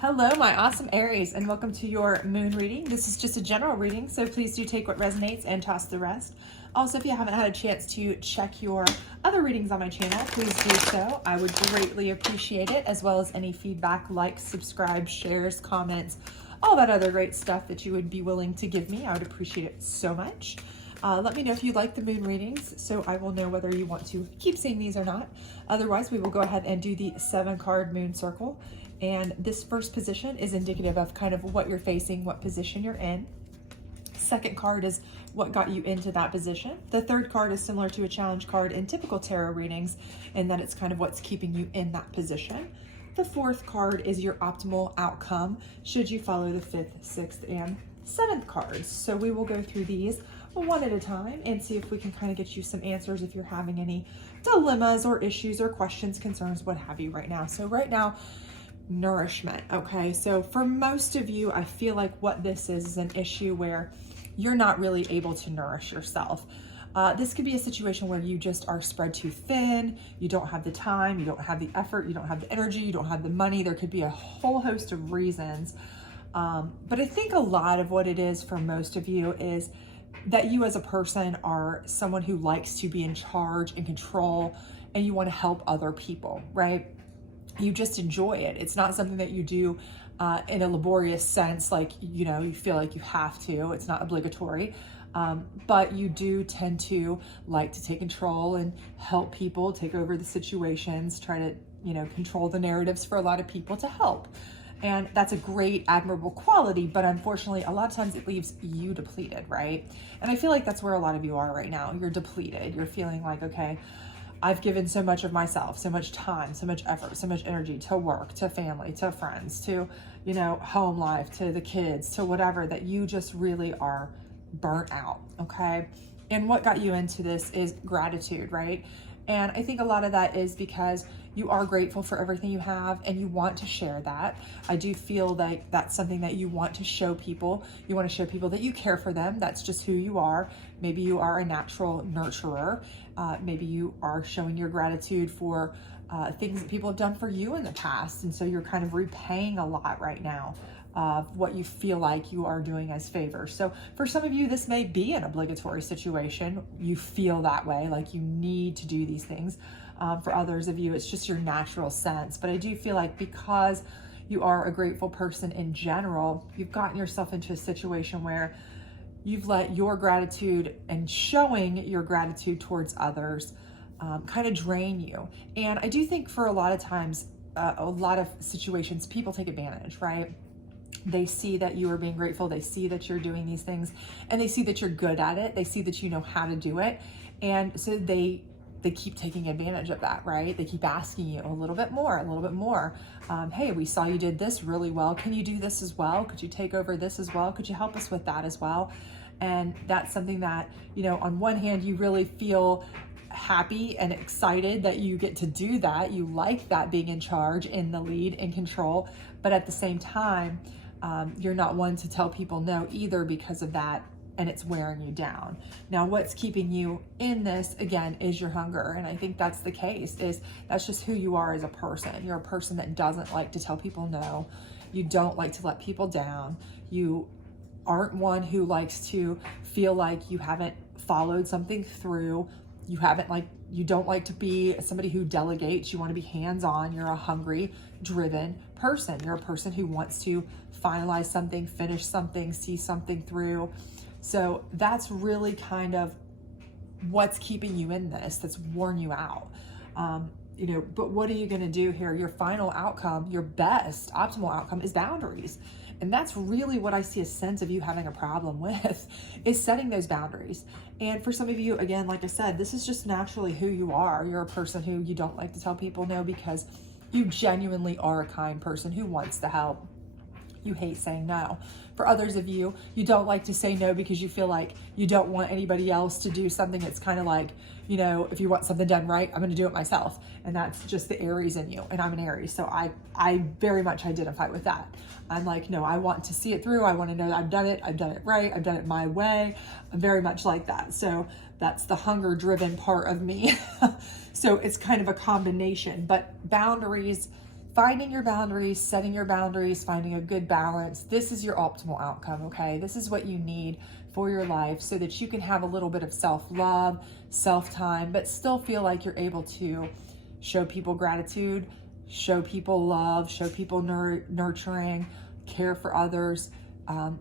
Hello, my awesome Aries, and welcome to your moon reading. This is just a general reading, so please do take what resonates and toss the rest. Also, if you haven't had a chance to check your other readings on my channel, please do so. I would greatly appreciate it, as well as any feedback, likes, subscribe, shares, comments, all that other great stuff that you would be willing to give me. I would appreciate it so much. Let me know if you like the moon readings, so I will know whether you want to keep seeing these or not. Otherwise, we will go ahead and do the 7-card moon circle. And this first position is indicative of kind of what you're facing, what position you're in. Second card is what got you into that position. The third card is similar to a challenge card in typical tarot readings, in that it's kind of what's keeping you in that position. The fourth card is your optimal outcome should you follow the 5th, 6th, and 7th cards. So we will go through these one at a time and see if we can kind of get you some answers if you're having any dilemmas or issues or questions, concerns, what have you right now. So right now, nourishment. Okay, so for most of you, I feel like what this is an issue where you're not really able to nourish yourself. This could be a situation where you just are spread too thin, you don't have the time, you don't have the effort, you don't have the energy, you don't have the money. There could be a whole host of reasons. But I think a lot of what it is for most of you is that you as a person are someone who likes to be in charge and control, and you want to help other people, right? You just enjoy it. It's not something that you do in a laborious sense, like, you know, you feel like you have to. It's not obligatory, but you do tend to like to take control and help people, take over the situations, try to, you know, control the narratives for a lot of people to help. And that's a great, admirable quality, but unfortunately, a lot of times it leaves you depleted, right? And I feel like that's where a lot of you are right now. You're depleted. You're feeling like, okay, I've given so much of myself, so much time, so much effort, so much energy to work, to family, to friends, to, you know, home life, to the kids, to whatever, that you just really are burnt out, okay? And what got you into this is gratitude, right? And I think a lot of that is because you are grateful for everything you have and you want to share that. I do feel like that's something that you want to show people. You want to show people that you care for them. That's just who you are. Maybe you are a natural nurturer. Maybe you are showing your gratitude for things that people have done for you in the past. And so you're kind of repaying a lot right now of what you feel like you are doing as favors. So for some of you, this may be an obligatory situation. You feel that way, like you need to do these things. For others of you, it's just your natural sense. But I do feel like because you are a grateful person in general, you've gotten yourself into a situation where you've let your gratitude and showing your gratitude towards others kind of drain you. And I do think for a lot of times, a lot of situations, people take advantage, right? They see that you are being grateful. They see that you're doing these things, and they see that you're good at it. They see that you know how to do it. And so they keep taking advantage of that, right? They keep asking you a little bit more, a little bit more. Hey, we saw you did this really well. Can you do this as well? Could you take over this as well? Could you help us with that as well? And that's something that, you know, on one hand, you really feel happy and excited that you get to do that. You like that, being in charge, in the lead, in control. But at the same time, you're not one to tell people no either because of that, and it's wearing you down. Now, what's keeping you in this, again, is your hunger. And I think that's the case, is that's just who you are as a person. You're a person that doesn't like to tell people no. You don't like to let people down. You aren't one who likes to feel like you haven't followed something through. You don't like to be somebody who delegates. You want to be hands-on. You're a hungry, driven person. You're a person who wants to finalize something, finish something, see something through. So that's really kind of what's keeping you in this, that's worn you out. You know, but what are you going to do here? Your final outcome, your best optimal outcome, is boundaries. And that's really what I see a sense of you having a problem with, is setting those boundaries. And for some of you, again, like I said, this is just naturally who you are. You're a person who you don't like to tell people no because you genuinely are a kind person who wants to help. You hate saying no. For others of you, you don't like to say no because you feel like you don't want anybody else to do something. It's kind of like, you know, if you want something done right, I'm going to do it myself. And that's just the Aries in you. And I'm an Aries, so I very much identify with that. I'm like, no, I want to see it through. I want to know that I've done it right. I've done it my way. I'm very much like that. So that's the hunger driven part of me. So it's kind of a combination, but boundaries finding your boundaries, setting your boundaries, finding a good balance. This is your optimal outcome, okay? This is what you need for your life so that you can have a little bit of self-love, self-time, but still feel like you're able to show people gratitude, show people love, show people nurturing, care for others,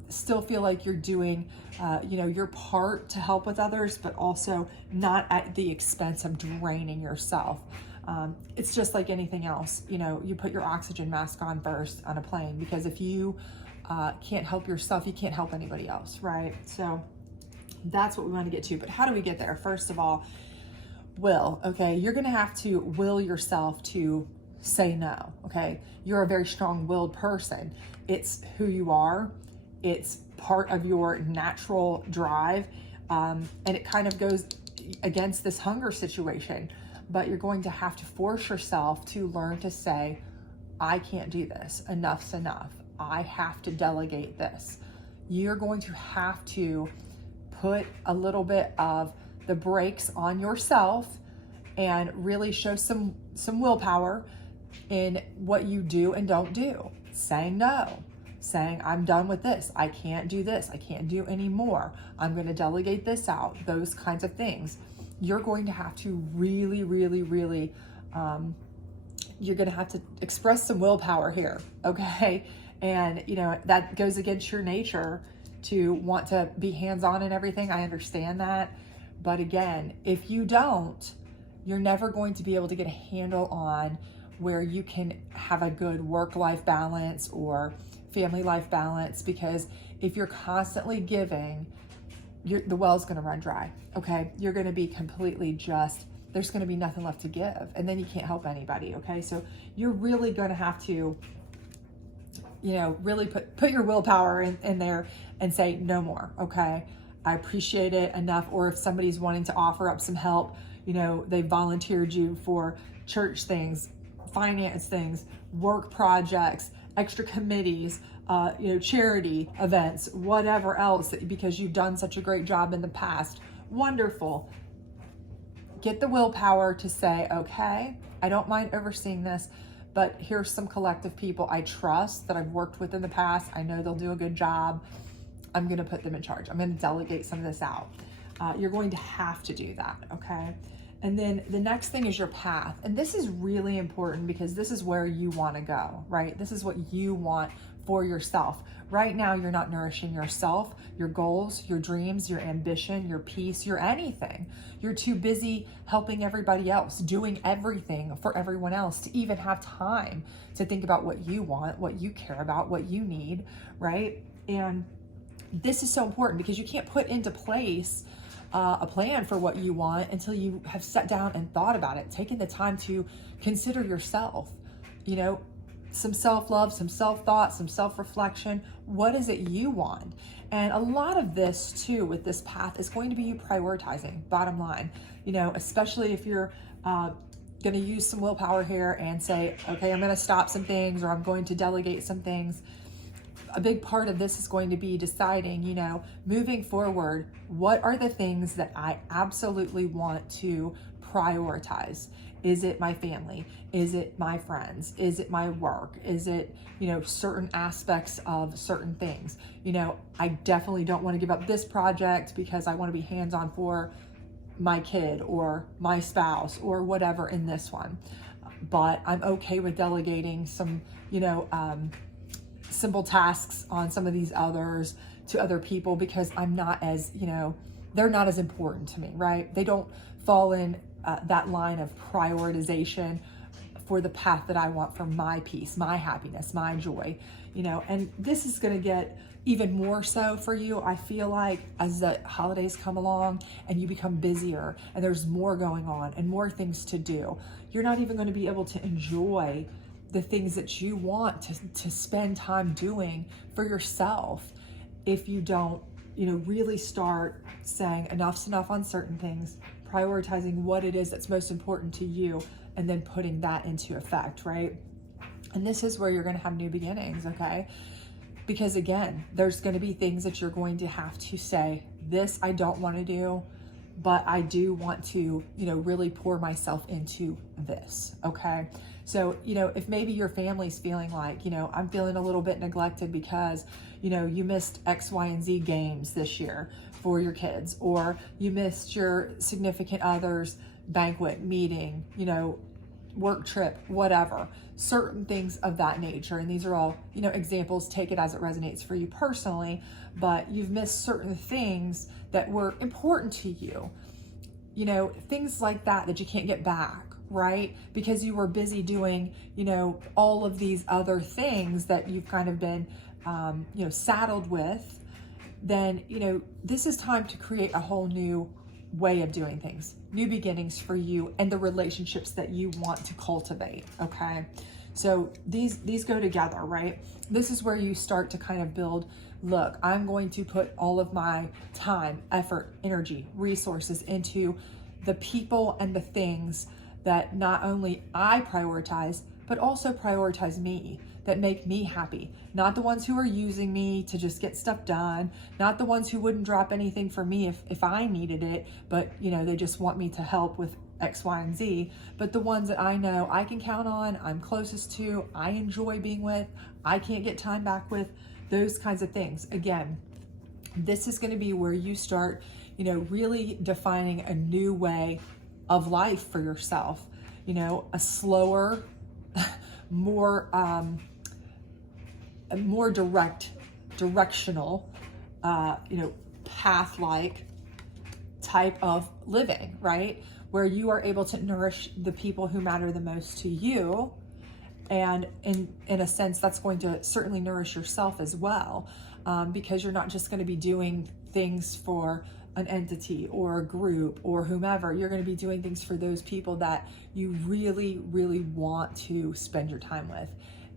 still feel like you're doing, your part to help with others, but also not at the expense of draining yourself. It's just like anything else. You put your oxygen mask on first on a plane, because if you can't help yourself, you can't help anybody else, right? So that's what we want to get to. But how do we get there? First of all, will, okay? You're going to have to will yourself to say no, okay? You're a very strong-willed person. It's who you are. It's part of your natural drive, and it kind of goes against this hunger situation. But you're going to have to force yourself to learn to say, I can't do this. Enough's enough. I have to delegate this. You're going to have to put a little bit of the brakes on yourself and really show some willpower in what you do and don't do. Saying no, saying I'm done with this. I can't do this. I can't do any more. I'm going to delegate this out. Those kinds of things. You're going to have to really, really, really, you're going to have to express some willpower here, okay? And, that goes against your nature to want to be hands-on and everything. I understand that. But again, if you don't, you're never going to be able to get a handle on where you can have a good work-life balance or family life balance, because if you're constantly giving, the well's going to run dry, okay? You're going to be completely there's going to be nothing left to give, and then you can't help anybody, okay? So you're really going to have to, really put your willpower in there and say no more, okay? I appreciate it enough. Or if somebody's wanting to offer up some help, they volunteered you for church things, finance things, work projects, extra committees, charity events, whatever else, because you've done such a great job in the past. Wonderful. Get the willpower to say, okay, I don't mind overseeing this, but here's some collective people I trust that I've worked with in the past. I know they'll do a good job. I'm going to put them in charge. I'm going to delegate some of this out. You're going to have to do that, okay? And then the next thing is your path. And this is really important because this is where you want to go, right? This is what you want for yourself. Right now, you're not nourishing yourself, your goals, your dreams, your ambition, your peace, your anything. You're too busy helping everybody else, doing everything for everyone else to even have time to think about what you want, what you care about, what you need, right? And this is so important because you can't put into place a plan for what you want until you have sat down and thought about it, taken the time to consider yourself, some self-love, some self-thought, some self-reflection. What is it you want? And a lot of this too with this path is going to be you prioritizing, bottom line, especially if you're going to use some willpower here and say, okay, I'm going to stop some things, or I'm going to delegate some things. A big part of this is going to be deciding, moving forward, what are the things that I absolutely want to prioritize? Is it my family? Is it my friends? Is it my work? Is it, certain aspects of certain things? I definitely don't want to give up this project because I want to be hands-on for my kid or my spouse or whatever in this one. But I'm okay with delegating some, simple tasks on some of these others to other people because I'm not as, they're not as important to me, right? They don't fall in that line of prioritization for the path that I want for my peace, my happiness, my joy, and this is going to get even more so for you, I feel like, as the holidays come along and you become busier and there's more going on and more things to do. You're not even going to be able to enjoy the things that you want to spend time doing for yourself if you don't, really start saying enough's enough on certain things, prioritizing what it is that's most important to you, and then putting that into effect, right? And this is where you're going to have new beginnings, okay? Because again, there's going to be things that you're going to have to say, this I don't want to do. but I do want to, really pour myself into this. Okay. So, if maybe your family's feeling like, I'm feeling a little bit neglected because, you missed X, Y, and Z games this year for your kids, or you missed your significant other's banquet, meeting, work trip, whatever, certain things of that nature. And these are all, examples, take it as it resonates for you personally, but you've missed certain things that were important to you, things like that you can't get back, right? Because you were busy doing, all of these other things that you've kind of been, saddled with. Then, this is time to create a whole new way of doing things, new beginnings for you and the relationships that you want to cultivate. Okay. So these go together, right? This is where you start to kind of build, look, I'm going to put all of my time, effort, energy, resources into the people and the things that not only I prioritize, but also prioritize me, that make me happy. Not the ones who are using me to just get stuff done, not the ones who wouldn't drop anything for me if I needed it, but they just want me to help with X, Y, and Z, but the ones that I know I can count on, I'm closest to, I enjoy being with, I can't get time back with, those kinds of things. Again, this is going to be where you start, really defining a new way of life for yourself, a slower, more directional, path-like type of living, right? Where you are able to nourish the people who matter the most to you. And in a sense, that's going to certainly nourish yourself as well, because you're not just going to be doing things for an entity or a group or whomever. You're going to be doing things for those people that you really, really want to spend your time with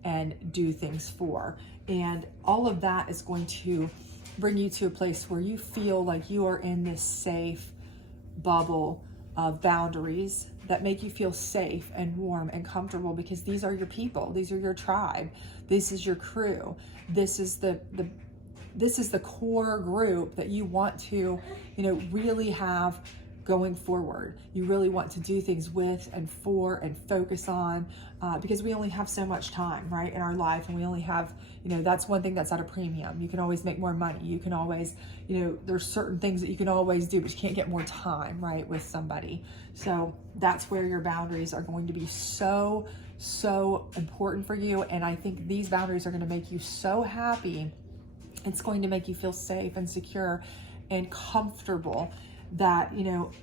and do things for. And all of that is going to bring you to a place where you feel like you are in this safe bubble of boundaries that make you feel safe and warm and comfortable, because these are your people, these are your tribe, this is your crew, this is the core group that you want to, really have going forward. You really want to do things with and for and focus on, because we only have so much time, right, in our life, and we only have, that's one thing that's at a premium. You can always make more money. You can always, there's certain things that you can always do, but you can't get more time, right, with somebody. So that's where your boundaries are going to be so important for you. And I think these boundaries are going to make you so happy. It's going to make you feel safe and secure and comfortable that,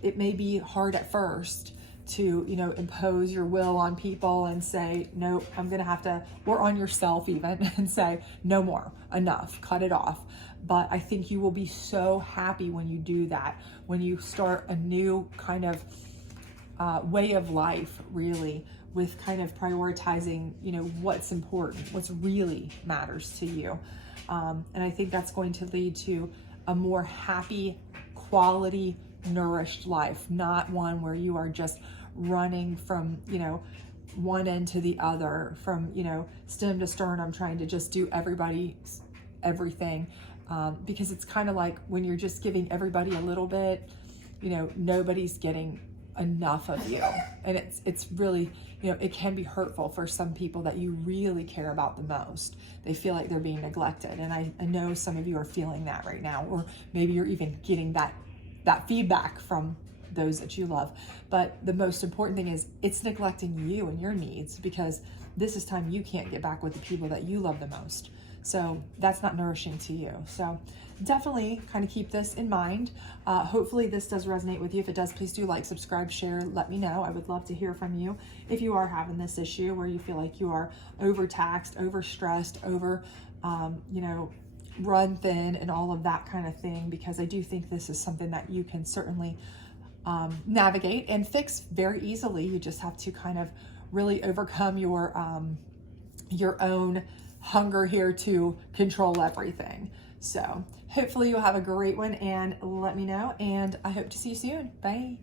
it may be hard at first to, impose your will on people and say, nope, I'm going to have to, or on yourself even, and say, no more, enough, cut it off. But I think you will be so happy when you do that, when you start a new kind of way of life, really, with kind of prioritizing, what's important, what's really matters to you. And I think that's going to lead to a more happy, quality, nourished life, not one where you are just running from, one end to the other, from, stem to sternum, trying to just do everything. Because it's kind of like when you're just giving everybody a little bit, nobody's getting enough of you. And it's really, it can be hurtful for some people that you really care about the most. They feel like they're being neglected. And I know some of you are feeling that right now, or maybe you're even getting that feedback from those that you love. But the most important thing is it's neglecting you and your needs, because this is time you can't get back with the people that you love the most. So that's not nourishing to you. So definitely kind of keep this in mind. Hopefully this does resonate with you. If it does, please do like, subscribe, share, let me know. I would love to hear from you if you are having this issue where you feel like you are overtaxed, overstressed, run thin and all of that kind of thing, because I do think this is something that you can certainly navigate and fix very easily. You just have to kind of really overcome your own hunger here to control everything. So hopefully you'll have a great one, and let me know, and I hope to see you soon. Bye.